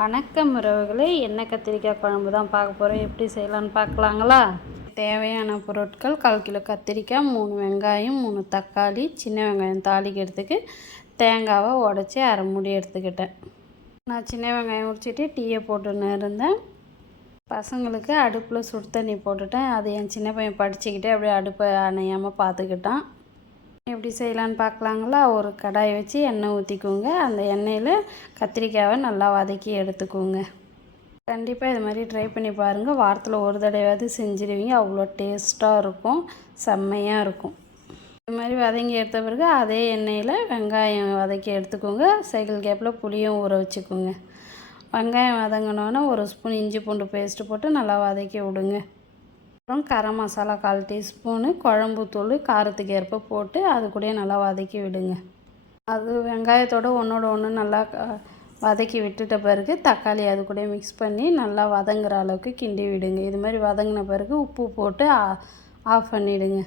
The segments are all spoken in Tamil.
வணக்கம் உறவுகளே, எண்ணெய் கத்திரிக்காய் குழம்பு தான் பார்க்க போகிறோம். எப்படி செய்யலான்னு பார்க்கலாங்களா? தேவையான பொருட்கள்: 1/4 கிலோ கத்திரிக்காய், 3 வெங்காயம், 3 தக்காளி, சின்ன வெங்காயம் தாளிக்கிறதுக்கு, தேங்காவை உடச்சி அரை மூடி எடுத்துக்கிட்டேன். நான் சின்ன வெங்காயம் உரிச்சிட்டு டீயை போட்டுன்னு இருந்தேன். பசங்களுக்கு அடுப்பில் சுடு தண்ணி போட்டுட்டேன். அது என் சின்ன பையன் படிச்சுக்கிட்டே அப்படியே அடுப்பை அணையாமல் பார்த்துக்கிட்டான். எப்படி செய்யலான்னு பார்க்கலாங்களா? ஒரு கடாயை வச்சு எண்ணெய் ஊற்றிக்கோங்க. அந்த எண்ணெயில் கத்திரிக்காயை நல்லா வதக்கி எடுத்துக்கோங்க. கண்டிப்பாக இது மாதிரி ட்ரை பண்ணி பாருங்கள். வாரத்தில் ஒரு தடவையாவது செஞ்சுடுவீங்க. அவ்வளோ டேஸ்ட்டாக இருக்கும், செம்மையாக இருக்கும். இது மாதிரி வதங்கி எடுத்த பிறகு அதே எண்ணெயில் வெங்காயம் வதக்கி எடுத்துக்கோங்க. சைக்கிள் கேப்பில் புளியும் ஊற வச்சுக்கோங்க. வெங்காயம் வதங்கினோன்னே 1 ஸ்பூன் இஞ்சி பூண்டு பேஸ்ட்டு போட்டு நல்லா வதக்கி விடுங்க. அப்புறம் கரம் மசாலா 1/4 டீஸ்பூனு, குழம்பு தூள் காரத்துக்கு ஏற்ப போட்டு அது கூட நல்லா வதக்கி விடுங்க. அது வெங்காயத்தோடு ஒன்றோட ஒன்று நல்லா வதக்கி விட்டுட்ட பிறகு தக்காளி அது கூட மிக்ஸ் பண்ணி நல்லா வதங்குற அளவுக்கு கிண்டி விடுங்க. இது மாதிரி வதங்கின பிறகு உப்பு போட்டு ஆஃப் பண்ணிவிடுங்க.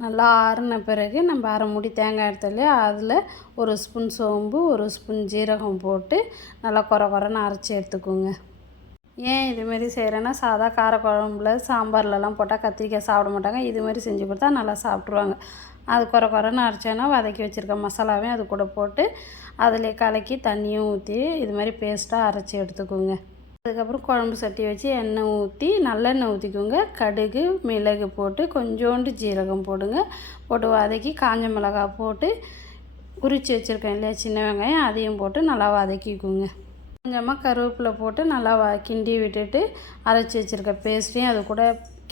நல்லா ஆறின பிறகு நம்ம அரை மூடி தேங்காய் எடுத்தாலே அதில் 1 ஸ்பூன் சோம்பு, 1 ஸ்பூன் ஜீரகம் போட்டு நல்லா கொரன்னு அரைச்சி எடுத்துக்கோங்க. ஏன் இதுமாரி செய்கிறேன்னா, சாதா காரக்குழம்புல சாம்பார்லலாம் போட்டால் கத்திரிக்காய் சாப்பிட மாட்டாங்க. இதுமாரி செஞ்சு கொடுத்தா நல்லா சாப்பிட்ருவாங்க. அது கொரன்னு அரைச்சோன்னா வதக்கி வச்சுருக்க மசாலாவையும் அது கூட போட்டு அதில் கலக்கி தண்ணியும் ஊற்றி இது மாதிரி பேஸ்ட்டாக அரைச்சி எடுத்துக்கோங்க. அதுக்கப்புறம் குழம்பு சட்டி வச்சு எண்ணெய் ஊற்றி நல்லெண்ணெய் ஊற்றிக்கோங்க. கடுகு, மிளகு போட்டு கொஞ்சோண்டு ஜீரகம் போடுங்க. போட்டு வதக்கி காஞ்ச மிளகாய் போட்டு உரித்து வச்சுருக்கேன் இல்லையா சின்ன வெங்காயம், அதையும் போட்டு நல்லா வதக்கிக்கோங்க. கொஞ்சமாக கருவேப்பிலை போட்டு நல்லா கிண்டி விட்டுட்டு அரைச்சி வச்சுருக்க பேஸ்ட்டையும் அது கூட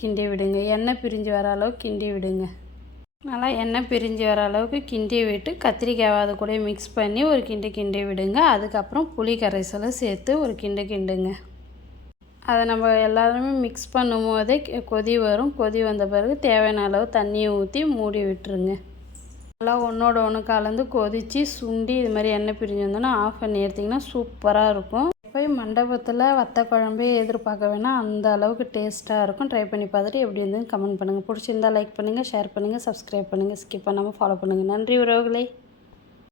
கிண்டி விடுங்க. எண்ணெய் பிரிஞ்சு வர அளவுக்கு கிண்டி விடுங்க. நல்லா எண்ணெய் பிரிஞ்சு வர அளவுக்கு கிண்டி விட்டு கத்திரிக்காவை அது கூட மிக்ஸ் பண்ணி ஒரு கிண்டி விடுங்க. அதுக்கப்புறம் புளி கரைசலை சேர்த்து ஒரு கிண்டுங்க. அதை நம்ம எல்லாருமே மிக்ஸ் பண்ணும் போதே கொதி வரும். கொதி வந்த பிறகு தேவையான அளவு தண்ணியை ஊற்றி மூடி விட்டுருங்க. நல்லா ஒன்றோட ஒன்று கலந்து கொதித்து சுண்டி இது மாதிரி எண்ணெய் பிரிஞ்சு வந்தோன்னா ஆஃப் பண்ணி எடுத்திங்கன்னா சூப்பராக இருக்கும். போய் மண்டபத்தில் வத்த குழம்பே எதிர்பார்க்க வேணாம், அந்த அளவுக்கு டேஸ்ட்டாக இருக்கும். ட்ரை பண்ணி பார்த்துட்டு எப்படி இருந்ததுன்னு கமெண்ட் பண்ணுங்கள். பிடிச்சிருந்தா லைக் பண்ணுங்கள், ஷேர் பண்ணுங்கள், சப்ஸ்கிரைப் பண்ணுங்கள், ஸ்கிப் பண்ணாமல் ஃபாலோ பண்ணுங்கள். நன்றி உறவுகளே.